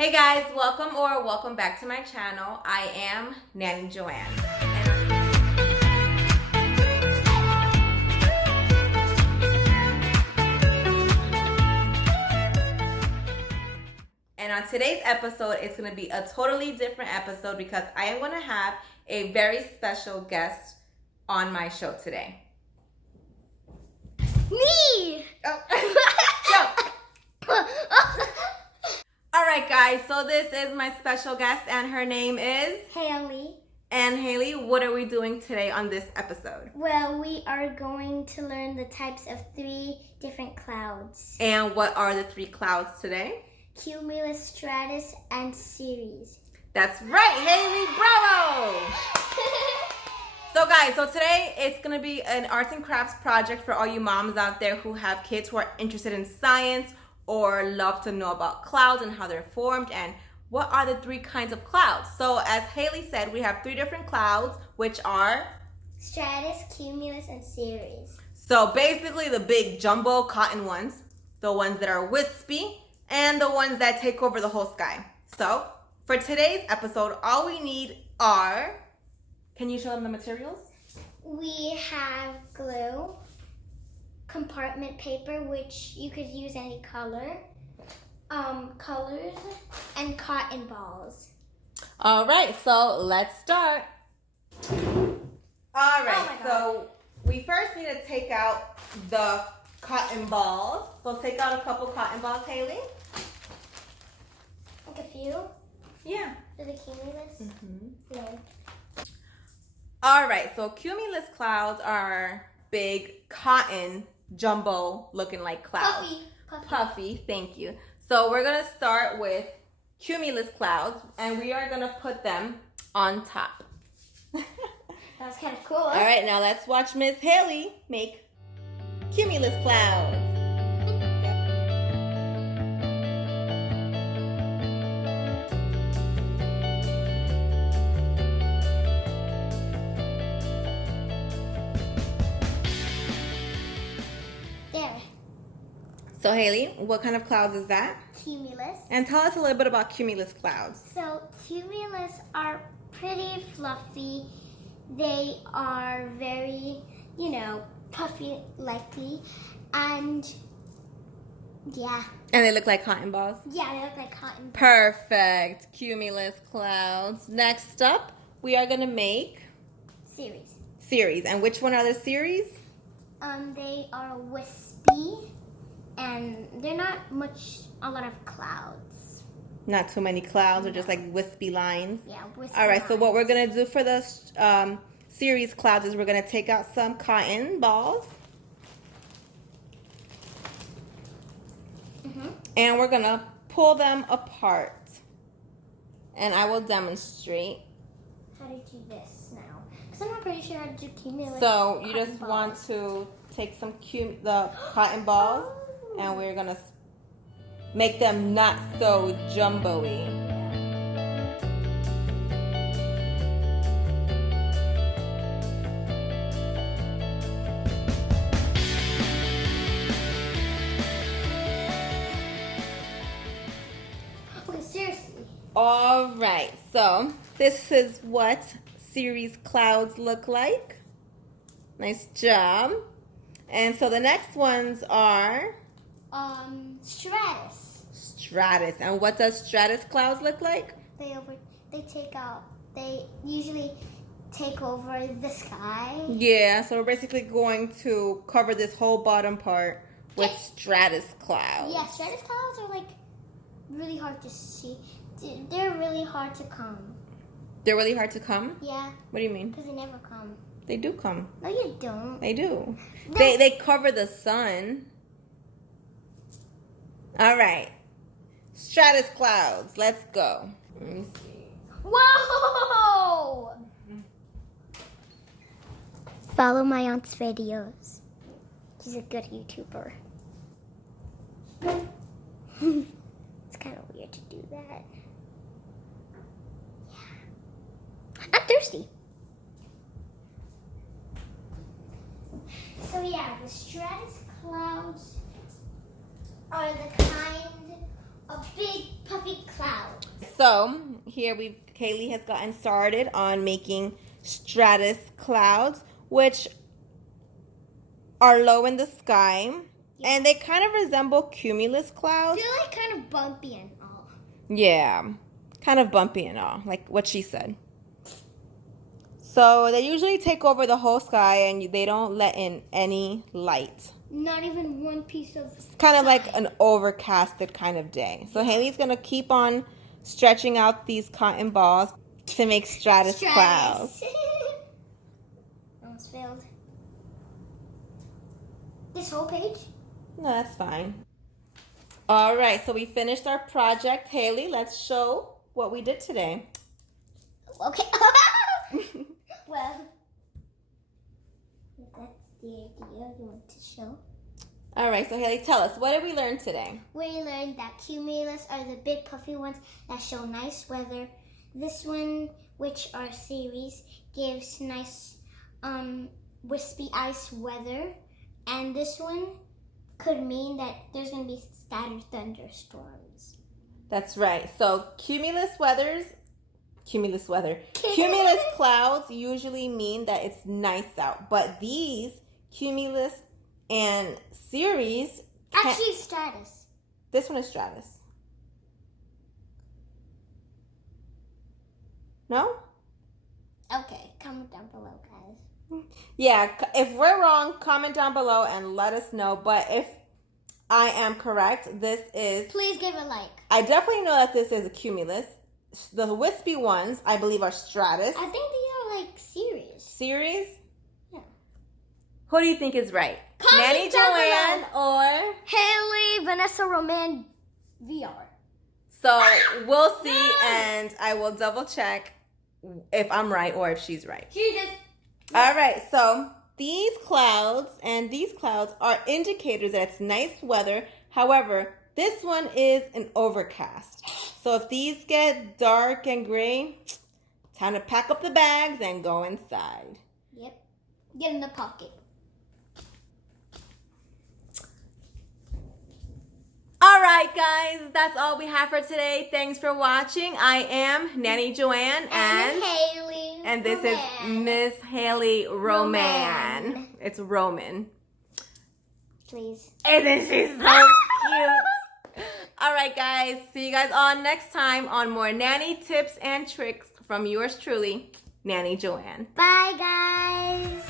Hey guys, welcome back to my channel. I am Nanny Joanne. And on today's episode, it's going to be a totally different episode because I am going to have a very special guest on my show today. Me! Alright guys, so this is my special guest and her name is? Haley. And Haley, what are we doing today on this episode? Well, we are going to learn the types of 3 different clouds. And what are the 3 clouds today? Cumulus, Stratus, and Cirrus. That's right, Haley, bravo! So guys, today it's going to be an arts and crafts project for all you moms out there who have kids who are interested in science or love to know about clouds and how they're formed and what are the 3 kinds of clouds. So as Haley said, we have 3 different clouds, which are? Stratus, Cumulus, and Cirrus. So basically the big jumbo cotton ones, the ones that are wispy, and the ones that take over the whole sky. So for today's episode, all we need are, can you show them the materials? We have glue, compartment paper, which you could use any color, colors, and cotton balls. All right, so let's start. All right, so we first need to take out the cotton balls. So take out a couple cotton balls, Haley. Like a few? Yeah. For the cumulus? No. All right, so cumulus clouds are big cotton jumbo looking like clouds. Puffy, thank you. So we're gonna start with cumulus clouds and we are gonna put them on top. That's kind of cool. All right, now let's watch Miss Haley make cumulus clouds. There. So Haley, what kind of clouds is that? Cumulus. And tell us a little bit about cumulus clouds. So cumulus are pretty fluffy. They are very, puffy likely. And yeah. And they look like cotton balls? Yeah, they look like cotton balls. Perfect. Cumulus clouds. Next up, we are going to make Cirrus. And which one are the Cirrus? They are wispy. And they're not a lot of clouds. Not too many clouds, or just like wispy lines? Yeah, wispy All right, lines. so what we're going to do for the Cirrus clouds is we're going to take out some cotton balls. And we're going to pull them apart. And I will demonstrate. How to do this now? Because I'm not pretty sure how to do cumulus. So you just want to take some the cotton balls. And we're going to make them not so jumbo-y. Okay, seriously. All right, so this is what Cirrus clouds look like. Nice job. And so the next ones are? Stratus. And what does Stratus clouds look like? They usually take over the sky. Yeah, so we're basically going to cover this whole bottom part with Stratus clouds. Yeah, stratus clouds are like really hard to see. They're really hard to come. They're really hard to come? Yeah. What do you mean? Because they never come. They do come. No, you don't. They do. No. They cover the sun. All right. Stratus clouds. Let's go. Let me see. Whoa! Follow my aunt's videos. She's a good YouTuber. It's kind of weird to do that. Yeah. I'm thirsty. So yeah, the stratus clouds are the kind of big puffy clouds. so here Kaylee has gotten started on making Stratus Clouds, which are low in the sky. Yeah. And they kind of resemble Cumulus Clouds. They're like kind of bumpy and all. Yeah, kind of bumpy and all, like what she said. So they usually take over the whole sky and they don't let in any light. Not even one piece of It's kind of like an overcasted kind of day. So Haley's going to keep on stretching out these cotton balls to make Stratus Clouds. Almost failed. This whole page? No, that's fine. All right, so we finished our project. Haley, let's show what we did today. Okay. Well, that's the idea you want to show. All right, so Haley, tell us, what did we learn today? We learned that cumulus are the big puffy ones that show nice weather. This one, which are series, gives nice wispy ice weather. And this one could mean that there's going to be scattered thunderstorms. That's right. So cumulus clouds usually mean that it's nice out. But these cumulus and series... Actually, Stratus. This one is Stratus. No? Okay, comment down below, guys. Yeah, if we're wrong, comment down below and let us know. But if I am correct, this is... Please give a like. I definitely know that this is a cumulus. The wispy ones, I believe, are Stratus. I think these are like series. Series? Yeah. Who do you think is right? Comment Nanny down Joanne or... Haley, Vanessa, Roman, VR. So we'll see, and I will double check if I'm right or if she's right. Jesus. All right, so these clouds and these clouds are indicators that it's nice weather. However, this one is an overcast. So if these get dark and gray, time to pack up the bags and go inside. Yep. Get in the pocket. All right, guys, that's all we have for today. Thanks for watching. I am Nanny Joanne and Haley. And this is Miss Haley Roman. It's Roman. Please. Isn't she so cute? All right, guys. See you guys all next time on more nanny tips and tricks from yours truly, Nanny Joanne. Bye, guys.